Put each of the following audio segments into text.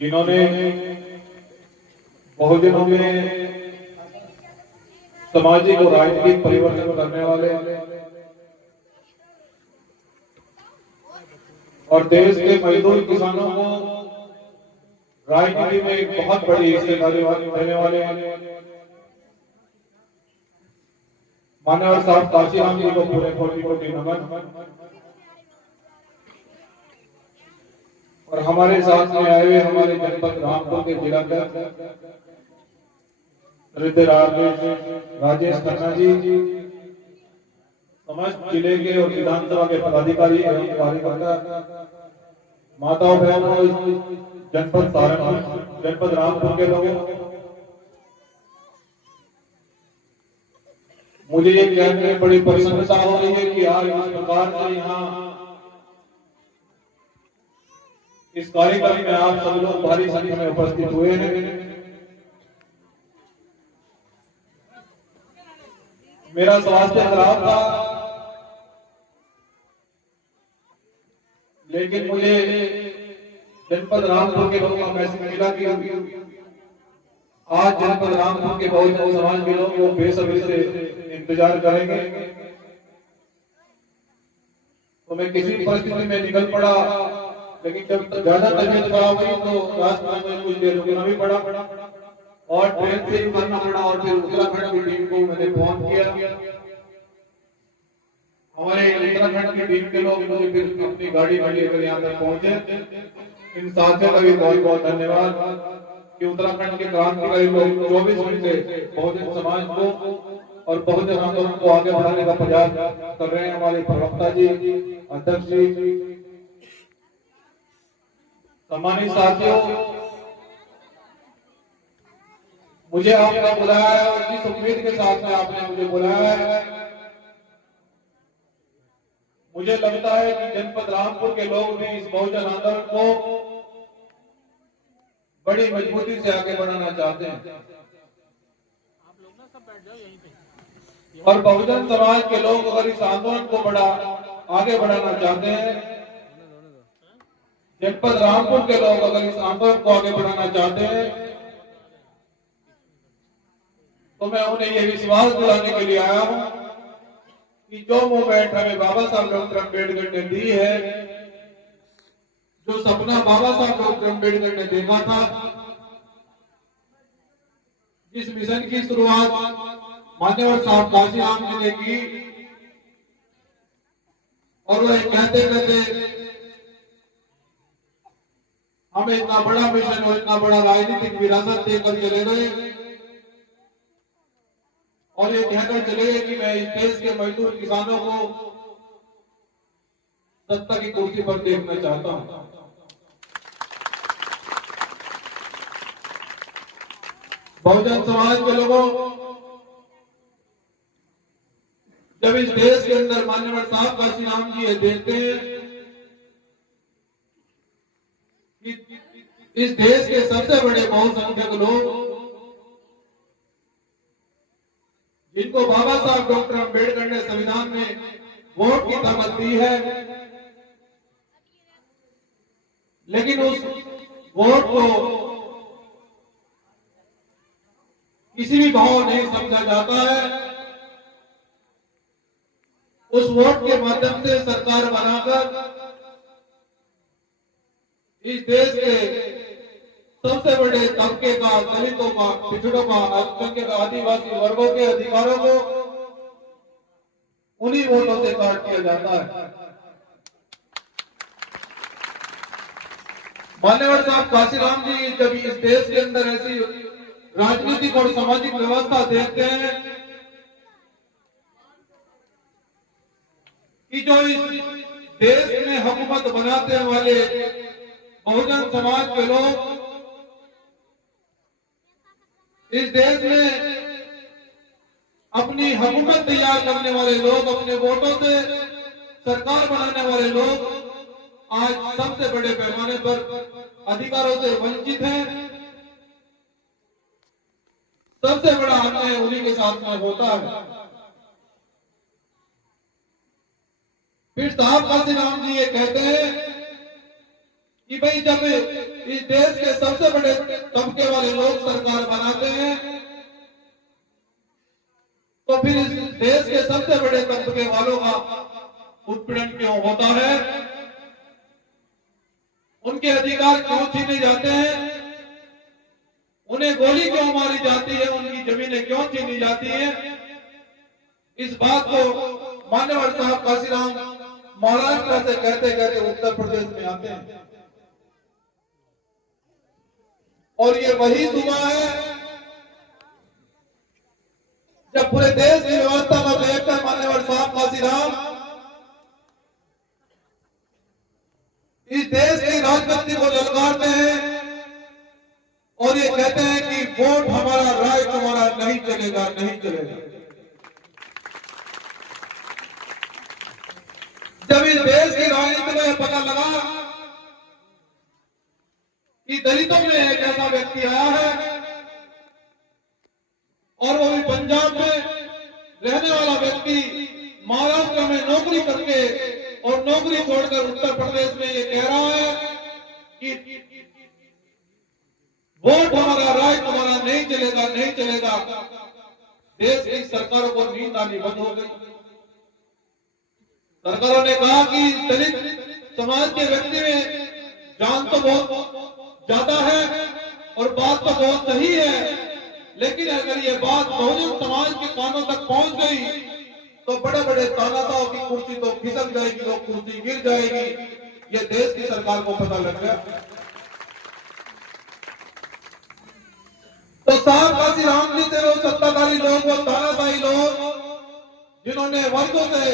जिन्होंने बहुजनों में सामाजिक और राजनीतिक परिवर्तन करने वाले और देश के मजदूर किसानों को राजनीति में एक बहुत बड़ी हिस्सेदारी देने वाले मान्यवर साहब काशीराम जी को पूरे कोटि नमन। और हमारे साथ में आए हुए हमारे जनपद रामपुर के जिला राजेश खन्ना जी, समस्त जिले के और विधानसभा के पदाधिकारी एवं कार्यकर्ता, माताओं बहनों, जनपद सहारनपुर, जनपद रामपुर के लोगों, मुझे ये कहने में बड़ी प्रसन्नता हो रही है कि आज इस प्रकार से यहाँ इस कार्यक्रम में आप सब लोग भारी संख्या में उपस्थित हुए हैं। मेरा स्वास्थ्य खराब था, लेकिन मुझे जनपद रामपुर के लोगों का मैसेज मिला कि आज जनपद रामपुर के बहुजन समाज के लोग वो बेसब्री से इंतजार करेंगे। तो मैं किसी परिस्थिति में निकल पड़ा, लेकिन जब ज्यादा तबीयत खराब हुई तो रास्ते में कुछ देर रुकना भी पड़ा और ट्रेन से उतरना पड़ा। और फिर उत्तराखंड की टीम को मैंने फोन किया। हमारे उत्तराखंड की टीम के लोग मुझे फिर अपनी गाड़ी में लेकर यहाँ तक पहुंचे। इन साथियों का भी बहुत बहुत धन्यवाद कि उत्तराखंड के क्रांतिकारी लोग 24 घंटे बहुजन समाज को और बहुजन आंदोलन को आगे बढ़ाने का प्रयास कर रहे हैं। हमारे प्रवक्ता जी, अध्यक्ष जी, सम्मानित साथियों, मुझे आपने बुलाया है और जिस उम्मीद के साथ में आपने मुझे बुलाया है, मुझे लगता है कि जनपद रामपुर के लोग भी इस बहुजन आंदोलन को बड़ी मजबूती से आगे बढ़ाना चाहते हैं। और बहुजन समाज के लोग अगर इस आंदोलन को आगे बढ़ाना चाहते हैं, जनपद रामपुर के लोग अगर इस आंदोलन को आगे बढ़ाना चाहते हैं, तो मैं उन्हें यह विश्वास दिलाने के लिए आया हूं कि जो मूवमेंट हमें बाबा साहब डॉक्टर अम्बेडकर ने दी है, जो सपना बाबा साहब डॉक्टर अम्बेडकर ने देखा था, जिस मिशन की शुरुआत मान्यवर साहब काशीराम जी ने की, और वह कहते कहते हमें इतना बड़ा मिशन और इतना बड़ा राजनीतिक विरासत देकर चले गए और ये कहकर चले गए कि मैं इस देश के मजदूर किसानों को सत्ता की कुर्सी पर देखना चाहता हूं। बहुजन समाज के लोगों, जब इस देश के अंदर मान्यवर साहब काशीराम जी ये देखते हैं कि इस देश के सबसे बड़े बहुसंख्यक लोग, जिनको बाबा साहब डॉक्टर अम्बेडकर ने संविधान में वोट की ताकत दी है, लेकिन उस वोट को किसी भी भाव नहीं समझा जाता है। उस वोट के माध्यम से सरकार बनाकर इस देश के सबसे बड़े तबके का, दलितों का, पिछड़ों का, अल्पसंख्यक आदिवासी वर्गों के अधिकारों को उन्हीं वोटों से काट दिया जाता है। मान्यवर साहब काशीराम जी जब इस देश के अंदर ऐसी राजनीतिक और सामाजिक व्यवस्था देखते हैं कि जो इस देश में हुकूमत बनाने वाले बहुजन समाज के लोग, इस देश में अपनी हुकूमत तैयार करने वाले लोग, अपने वोटों से सरकार बनाने वाले लोग आज सबसे बड़े पैमाने पर अधिकारों से वंचित हैं। सबसे बड़ा अन्याय उन्हीं के साथ में होता है। फिर साहब काशीराम जी ये कहते हैं कि भाई जब इस देश के सबसे बड़े तबके वाले लोग सरकार बनाते हैं तो फिर इस देश के सबसे बड़े तबके वालों का उत्पीड़न क्यों होता है, उनके अधिकार क्यों छीने जाते हैं, उन्हें गोली क्यों मारी जाती है, उनकी जमीनें क्यों छीनी जाती हैं। इस बात को मान्यवर साहब काशीराम महाराष्ट्र से कहते कहते उत्तर प्रदेश में आते हैं और ये वही सुबह है जब पूरे देश की व्यवस्था में देखकर मान्यवर साहब काशीराम इस देश की राजनीति को ललकारते हैं और ये कहते हैं कि वोट हमारा, राय तुम्हारा नहीं चलेगा, नहीं चलेगा। जब इस देश की राजनीति में पता लगा कि दलितों में एक ऐसा व्यक्ति आया है और वो भी पंजाब में रहने वाला व्यक्ति महाराष्ट्र में नौकरी करके और नौकरी छोड़कर उत्तर प्रदेश में ये कह रहा है कि वोट हमारा, राय तुम्हारा नहीं चलेगा, नहीं चलेगा। देश की सरकारों को नींद आनी बंद हो गई। सरकारों ने कहा कि दलित समाज के व्यक्ति में जान तो बहुत ज्यादा है और बात तो बहुत सही है, लेकिन अगर ये बात बहुजन समाज के कानों तक पहुंच गई तो बड़े बड़े तानाशाहों की कुर्सी तो खिसक जाएगी, तो कुर्सी गिर जाएगी। ये देश की सरकार को पता लग गया। तो साहब काशीराम जी से वो सत्ताधारी लोग, वो तानाशाही लोग जिन्होंने वर्षों से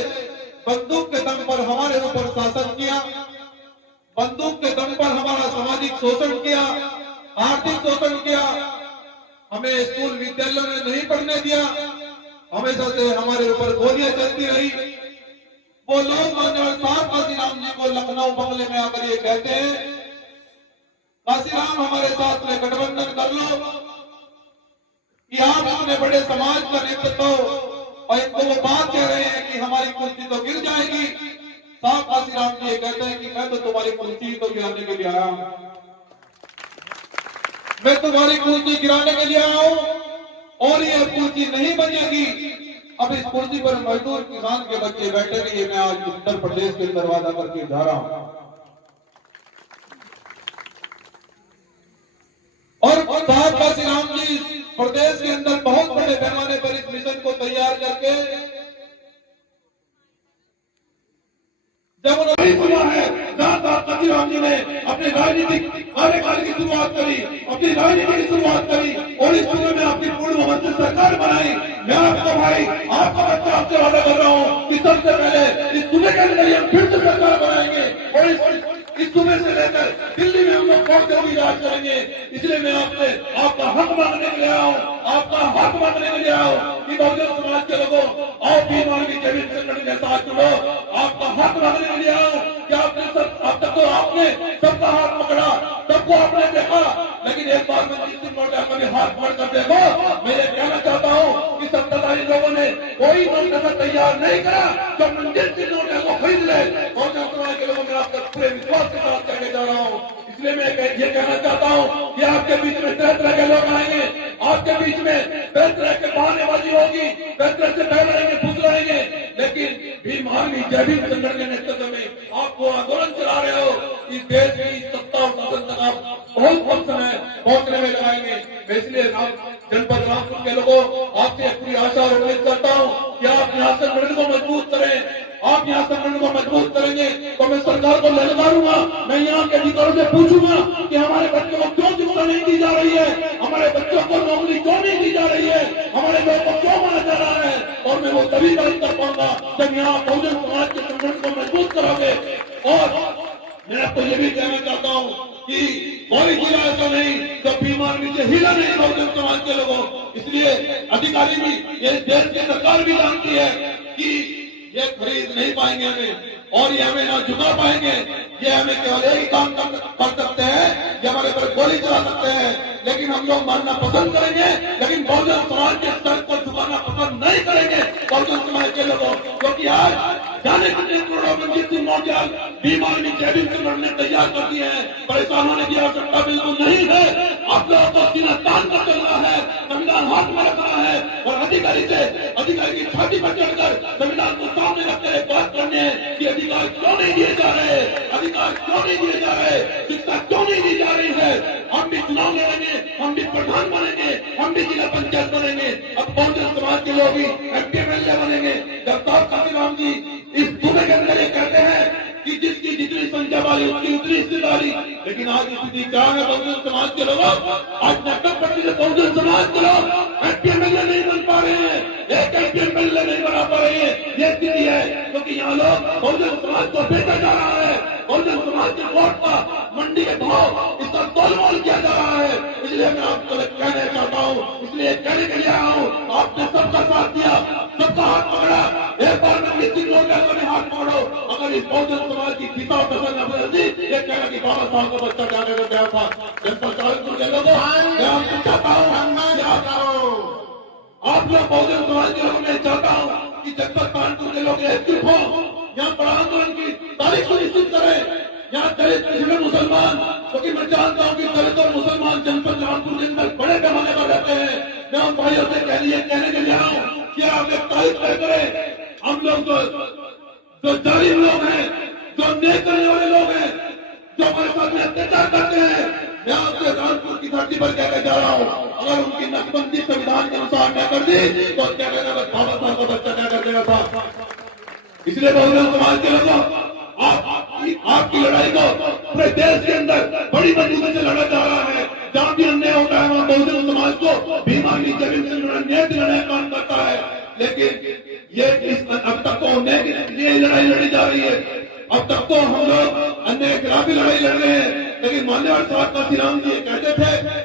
बंदूक के दम पर हमारे ऊपर शासन किया, बंदूक के दम पर हमारा सामाजिक शोषण किया, आर्थिक शोषण किया, हमें स्कूल विद्यालयों में नहीं पढ़ने दिया, हमेशा से हमारे ऊपर गोलियां चलती रही। वो लोग मान्यवर साहब काशीराम जी को लखनऊ बंगले में आकर ये कहते हैं, काशीराम हमारे साथ में गठबंधन कर लो कि आप अपने बड़े समाज का नेतृत्व, और इनको वो बात कह रहे हैं कि हमारी कुर्सी तो गिर जाएगी। साहब काशीराम जी ये कहते हैं कि मैं तो तुम्हारी कुर्सी तो गिराने के लिए आया हूं, मैं तुम्हारी कुर्सी गिराने के लिए आया हूं और ये कुर्सी नहीं बनेगी। अब इस कुर्सी पर मजदूर किसान के बच्चे बैठेंगे। ये मैं आज उत्तर प्रदेश के दरवाजा करके जा रहा हूं और साहब काशीराम जी प्रदेश के अंदर बहुत बड़े पैमाने पर इस मिशन को तैयार करके जब उन्होंने सुना है काशीराम जी ने अपने राजनीतिक कार्यकाल की शुरुआत करी, अपनी राजनीति की शुरुआत करी और इस सूबे में अपनी पूर्ण मंत्री सरकार बनाई। मैं आपको भाई, आपका बच्चा आपसे वादा कर रहा हूँ कि सबसे पहले इस सूबे के अंदर हम फिर से सरकार बनाएंगे और इस सूबे से लेकर दिल्ली में हम लोग पहुंच कर भी राज करेंगे। इसलिए मैं आपसे आपका हक मांगने के लिए आया हूँ, आपका हक मांगने के लिए आया हूँ कि बहुजन समाज के लोगों, आप भी मानवीय जमीन संगठन के साथ जुड़ो। आपका हक मांगने के लिए आया हूँ कि आपने सब, अब तक तो आपने सबका हाथ पकड़ा, सबको आपने देखा, लेकिन एक बार में जिस दिन नोटा कभी हाथ पकड़ कर देखो। मैं ये कहना चाहता हूँ कि सत्ताधारी लोगों ने कोई नोट तैयार नहीं करा जो मंजिल से नोटा को खरीद ले। बहुजन समाज के लोगों में आपका पूरे विश्वास के साथ कहने जा रहा हूँ। इसलिए मैं ये कहना चाहता हूँ कि आपके बीच में तरह तरह के लोग आएंगे, आपके बीच में तरह तरह के बहानेबाजी होगी, तरह तरह से बह रहेंगे, फुस रहेंगे, लेकिन भी मानवीय जैविक संगठन के नेतृत्व में आपको आंदोलन चला रहे हो। इस देश की सत्ता और शासन तक आप बहुत कम समय पहुंचने में लगाएंगे। मैं इसलिए जनपद रामपुर के लोगों आपसे पूरी आशा और उम्मीद करता हूँ कि आप यहाँ संगठन को मजबूत करें। आप यहाँ संगठन को मजबूत करेंगे तो मैं सरकार को ललकारूंगा। मैं यहाँ के अधिकारियों से पूछूंगा कि हमारे बच्चों को क्यों शिक्षा नहीं दी जा रही है, हमारे बच्चों को नौकरी क्यों नहीं दी जा रही है, हमारे लोगों को क्यों मारा जा रहा है। और मैं वो तभी बात कर पाऊंगा जब यहाँ बहुजन समाज के संगठन को मजबूत करोगे। और मैं आपको ये भी कहना चाहता हूँ कि कोई जिला ऐसा नहीं जो बीमार नीचे हिला नहीं बहुजन समाज के लोगों। इसलिए अधिकारी भी, ये देश की सरकार भी जानती है कि ये खरीद नहीं पाएंगे हमें और ये हमें ना झुका पाएंगे। ये हमें केवल एक ही काम कर सकते हैं, ये हमारे पर गोली चला सकते हैं, लेकिन हम लोग मानना पसंद करेंगे, लेकिन बहुजन समाज के स्तर को झुकाना पसंद बंद नहीं करेंगे बहुजन समाज के लोगों, क्योंकि आज जाने कितने करोड़ों रणजीत सिंह मौर्य भीम आर्मी जयभीम से लड़ने तैयार कर दिए हैं। परेशान होने की आवश्यकता बिल्कुल नहीं है। आप लोगों को सीना तान कर चलना है, संविधान हाथ में रखना है और अधिकारी की छाती पर चढ़कर संविधान को सामने रखते हुए बात करने हैं कि अधिकार क्यों नहीं दिए जा रहे, अधिकार क्यों नहीं दिए जा रहे, शिक्षा क्यों नहीं दी जा रही है। हम भी चुनाव लड़ेंगे, हम भी प्रधान बनेंगे, हम भी जिला पंचायत बनेंगे, अब बहुजन समाज के लोग भी MP MLA बनेंगे। जब तक काशीराम जी इस सूबे के अंदर ये कहते हैं कि जिसकी जितनी संख्या वाली उसकी उतनी हिस्सेदारी, लेकिन आज स्थिति क्या है बहुजन समाज के लोग, आज 90% बहुजन समाज के लोग MP MLA नहीं बन पा रहे हैं, एक MP MLA नहीं बना पा रहे हैं। ये स्थिति है क्योंकि यहाँ लोग बहुजन समाज को बेचा जा रहा है, बहुजन समाज के वोट का मंडी के भाव इसका तोलमोल किया जा रहा है। इसलिए मैं आपको कहना चाहता हूँ, इसलिए कहने के लिए आया हूँ, आपने सबका साथ दिया, सबका हाथ पकड़ा, एक बार में किसी लोग में हाथ पकड़ो। अगर इस बहुजन समाज की दिशा पसंद न बदलती, ये कहना कि बाबा साहब का बच्चा जाने को गया था जनता चालू के लोगों, मैं आपको चाहता हूँ आप लोग बहुजन समाज के लोगों में चाहता हूँ कि जनपद कानपुर के लोग एकजुट हो, यहाँ बड़ा आंदोलन की तारीख सुनिश्चित करें। यहाँ दलित पिछड़े मुसलमान, क्योंकि मैं जानता हूँ कि दलित और मुसलमान जनपद कानपुर के अंदर बड़े पैमाने पर रहते हैं। मैं उन भाइयों से कहने के लिए आऊँ कि आप एक तारीख तय करें। हम लोग जो जालिम लोग हैं, जो अन्याय करने वाले लोग हैं, जो हमारे साथ में अत्याचार करते हैं, मैं आपसे कानपुर की धरती पर कहने जा रहा हूँ, अगर उनकी नसबंदी संविधान के अनुसार न कर दी तो क्या कहना बाबा साहब का बच्चा क्या कर देना था। इसलिए बहुजन समाज के लोगों, आपकी लड़ाई को पूरे देश के अंदर बड़ी मजबूती से लड़ा जा रहा है। जहाँ भी अन्याय होता है वहाँ बहुजन समाज को भीम आर्मी जयभीम से न्याय दिलाने का काम करता है। लेकिन ये अब तक तो ये लड़ाई लड़ी जा रही है, अब तक तो हम लोग अन्याय के खिलाफ लड़ाई लड़ रहे हैं। लेकिन मान्यवर साहब काशीराम जी कहते थे,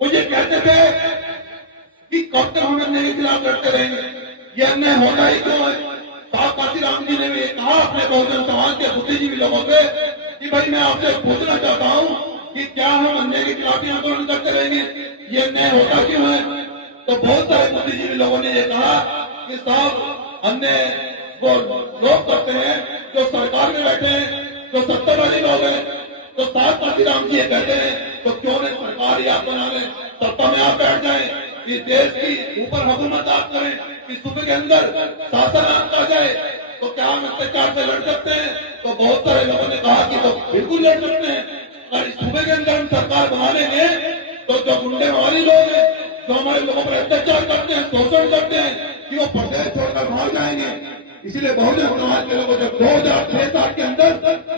वो ये कहते थे कि कब तक हम अन्याय के खिलाफ लड़ते रहेंगे, ये अन्याय होना ही क्यों है। साहब काशीराम जी ने भी कहा अपने बहुजन समाज के बुद्धिजीवी लोगों से कि भाई मैं आपसे पूछना चाहता हूँ कि क्या हम अन्याय के खिलाफ ही आंदोलन करते रहेंगे, ये अन्याय होता क्यों है। तो बहुत सारे बुद्धिजीवी लोगों ने ये कहा कि साहब अन्याय वो लोग करते हैं जो सरकार में बैठे हैं, जो सत्ता वाले लोग हैं। तो साहब काशीराम जी ये कहते हैं तो क्यों नहीं सरकार ही आप बना लें, सत्ता में आप बैठ जाएं, इस देश की ऊपर हुकूमत आप करें, इस सूबे के अंदर शासन आपका जाए, तो क्या हम अत्याचार से लड़ सकते हैं। तो बहुत सारे लोगों ने कहा कि तो बिल्कुल लड़ सकते हैं, अगर इस सूबे के अंदर हम सरकार बना लेंगे तो जो गुंडे वाले लोग हैं, जो हमारे लोगों पर अत्याचार करते हैं, शोषण करते हैं, कि वो प्रदेश छोड़कर भाग जाएंगे। इसलिए बहुजन समाज के लोगों जब 2006-7 के अंदर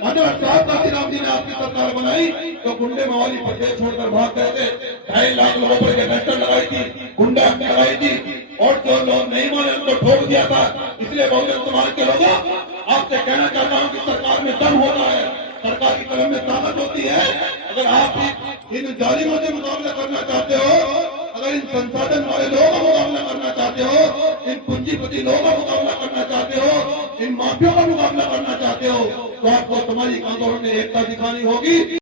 मान्यवर साहब काशीराम जी ने आपकी सरकार बनाई तो गुंडे मवाली प्रदेश छोड़कर भाग गए थे। 2.5 लाख लोगों पर गैंगस्टर लगाई थी, गुंडा लगाई थी, और जो लोग नहीं माने उनको ठोक दिया था। इसलिए बहुजन समाज के लोगों आपसे कहना चाहता हूँ कि सरकार में दम होता है, सरकार की कलम में ताकत होती है। अगर आप इन जालिमों से मुकाबला करना चाहते हो, अगर इन संसाधन वाले लोगों का मुकाबला करना चाहते हो, इन पूंजीपति लोगों का मुकाबला करना चाहते हो, इन माफियों का मुकाबला करना चाहते हो, तो आपको सामाजिक आंदोलन में एकता दिखानी होगी।